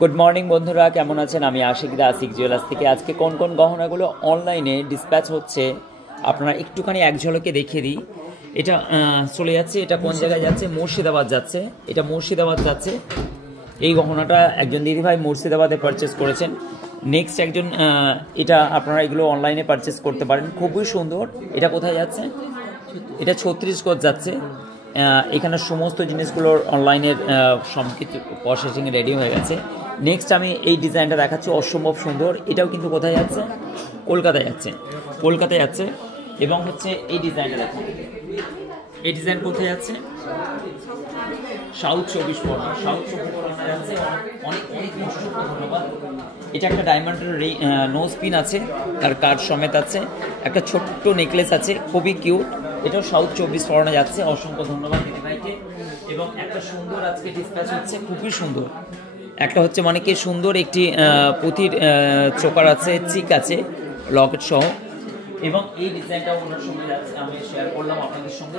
Good morning বন্ধুরা, কেমন আছেন? আমি আশিক দা, আশিক জুয়েলার্স থেকে। আজকে কোন কোন গহনাগুলো অনলাইনে ডিসপ্যাচ হচ্ছে আপনারা একটুখানি এক ঝলকে দেখিয়ে দিই। এটা চলে যাচ্ছে, এটা কোন জায়গায় যাচ্ছে? মুর্শিদাবাদ যাচ্ছে। এটা মুর্শিদাবাদ যাচ্ছে। এই গহনাটা একজন দিদিভাই মুর্শিদাবাদে পারচেস করেছেন। নেক্সট একজন, এটা আপনারা এগুলো অনলাইনে পারচেস করতে পারেন, খুবই সুন্দর। এটা কোথায় যাচ্ছে? এটা ছত্তিশগড় যাচ্ছে। এখানে সমস্ত জিনিসগুলোর অনলাইনের সব কিছু প্রসেসিং রেডি হয়ে গেছে। নেক্সট আমি এই ডিজাইনটা দেখাচ্ছি, অসম্ভব সুন্দর। এটাও কিন্তু কোথায় যাচ্ছে? কলকাতায় যাচ্ছে। কলকাতায় যাচ্ছে। এবং হচ্ছে এই ডিজাইনটা দেখুন, এই ডিজাইন কোথায় যাচ্ছে? সাউথ 24 পরগনা। সাউথ 24 পরগনা যাচ্ছে। অনেক অনেক অসংখ্য ধন্যবাদ। এটা একটা ডায়মন্ডের নোজ পিন আছে, তার কার্ড সমেত আছে। একটা ছোট্ট নেকলেস আছে, খুবই কিউট। এটাও সাউথ 24 পরগনা যাচ্ছে। অসংখ্য ধন্যবাদ দিদিভাইকে। এবং একটা সুন্দর আজকে ডিসপ্যাচ হচ্ছে, খুবই সুন্দর। একটা হচ্ছে মানে কি সুন্দর একটি পুঁথির চোকার আছে, চিক আছে লকেট সহ। এবং এই ডিজাইনটা ওনার সঙ্গে যাচ্ছে, আমি শেয়ার করলাম আপনাদের সঙ্গে।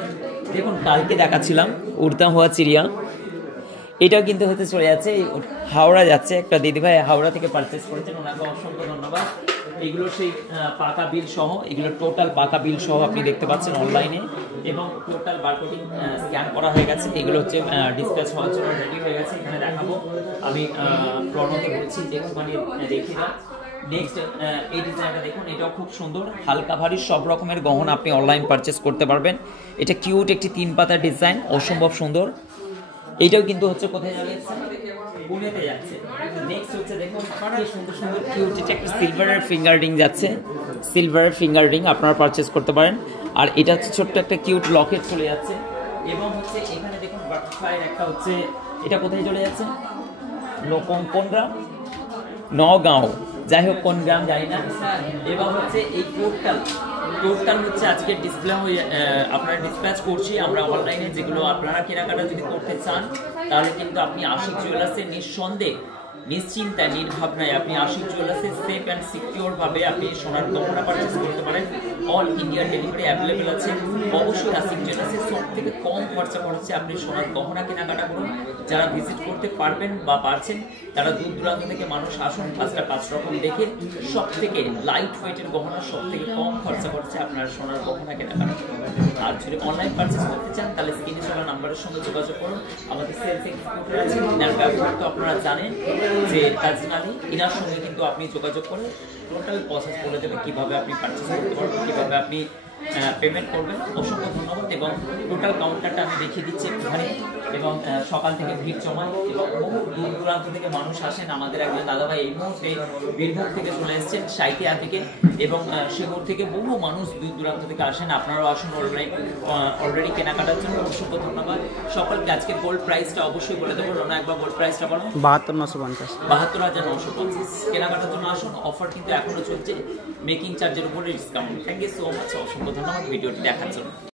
দেখুন, কালকে দেখাচ্ছিলাম উড়তা হওয়া চিড়িয়া, এটাও কিন্তু হতে চলে যাচ্ছে, হাওড়া যাচ্ছে। একটা দিদিভাই হাওড়া থেকে পারচেস করেছেন, ওনাকে অসংখ্য ধন্যবাদ। এগুলো সেই পাকা বিল সহ, এগুলো টোটাল পাকা বিল সহ আপনি দেখতে পাচ্ছেন অনলাইনে। এবং টোটাল বারকোডিং স্ক্যান করা হয়ে গেছে। এগুলো হচ্ছে ডিসপ্যাচ হওয়ার জন্য রেডি হয়ে গেছে। এখানে দেখাবো, আমি প্রণকে বলছি যে একটুখানি দেখি না। নেক্সট এই ডিজাইনটা দেখুন, এটাও খুব সুন্দর। হালকা ভারী সব রকমের গহনা আপনি অনলাইন পারচেস করতে পারবেন। এটা কিউট একটি 3 পাতার ডিজাইন, অসম্ভব সুন্দর। এইটাও কিন্তু হচ্ছে কোথায় যাচ্ছে? পুনেতে যাচ্ছে। নেক্সট হচ্ছে দেখুন, সুন্দর সুন্দর কিউট, এটা একটা সিলভারের ফিঙ্গার রিং যাচ্ছে। সিলভারের ফিঙ্গার রিং আপনারা পারচেস করতে পারেন। আর এটা হচ্ছে ছোট্ট একটা কিউট লকেট চলে যাচ্ছে। এবং হচ্ছে এখানে দেখুন বাটারফ্লাইয়ের একটা হচ্ছে, এটা কোথায় চলে যাচ্ছে? কোন গ্রাম? নগাঁও, যাই হোক কোন গ্রাম জানি না। এবং হচ্ছে এই টোটাল হচ্ছে আজকে ডিসপ্লে হয়ে আপনারা ডিসপ্যাচ করছি আমরা অনলাইনে। যেগুলো আপনারা কেনাকাটা যদি করতে চান, তাহলে কিন্তু আপনি আশিক জুয়েলার্সের নিঃসন্দেহে, নিশ্চিন্তায়, নির্ভাবনায় আপনি আশিক জুয়েলার্সের সেফ অ্যান্ড সিকিউর ভাবে আপনি সোনার গহনা পারচেস করতে পারেন। অল ইন্ডিয়া ডেলিভারি অ্যাভেলেবেল আছে। অবশ্যই আশিক জুয়েলার্সের সব থেকে কম খরচা খরচে আপনি সোনার গহনা কেনাকাটা করুন। যারা ভিজিট করতে পারবেন বা পারছেন, তারা দূর দূরান্ত থেকে মানুষ আসুন, 5 রকম দেখে সব থেকে লাইট ওয়েটের গহনা, সব থেকে কম খরচা খরচে আপনার সোনার গহনা কেনাকাটা করুন। আর যদি অনলাইন পারচেস করতে চান, তাহলে স্ক্রিনে চলা নাম্বারের সঙ্গে যোগাযোগ করুন। আমাদের সেলস এক্সিকিউটিভ আছেন, ইনার ব্যবহার তো আপনারা জানেন যে তাজরিন আলী, ইনার সঙ্গে কিন্তু আপনি যোগাযোগ করে টোটাল প্রসেস বলে দেবে কীভাবে আপনি পারচেস করতে পারবেন, কীভাবে আপনি পেমেন্ট করবেন। অসংখ্য ধন্যবাদ। এবং টোটাল কাউন্টারটা আমি দেখিয়ে দিচ্ছি একটুখানি। এবং সকাল থেকে ভিড় জমায় এবং বহু দূর দূরান্ত থেকে মানুষ আসেন। আমাদের একজন দাদাভাই এই মুহূর্তে বীরভূম থেকে চলে এসেছেন, সাইতিয়া থেকে। এবং সেগুর থেকে বহু মানুষ দূর দূরান্ত থেকে আসেন। আপনারাও আসুন অলরেডি কেনাকাটার জন্য। অসংখ্য ধন্যবাদ সকলকে। আজকের গোল্ড প্রাইসটা অবশ্যই বলে দেবো। রোনা, একবার গোল্ড প্রাইসটা বলো। 72,950। 72,950 কেনাকাটার জন্য আসুন। অফার কিন্তু এখনো চলছে, মেকিং চার্জের উপরে discount. Thank you so much, অসংখ্য ধন্যবাদ ভিডিওটি দেখার জন্য।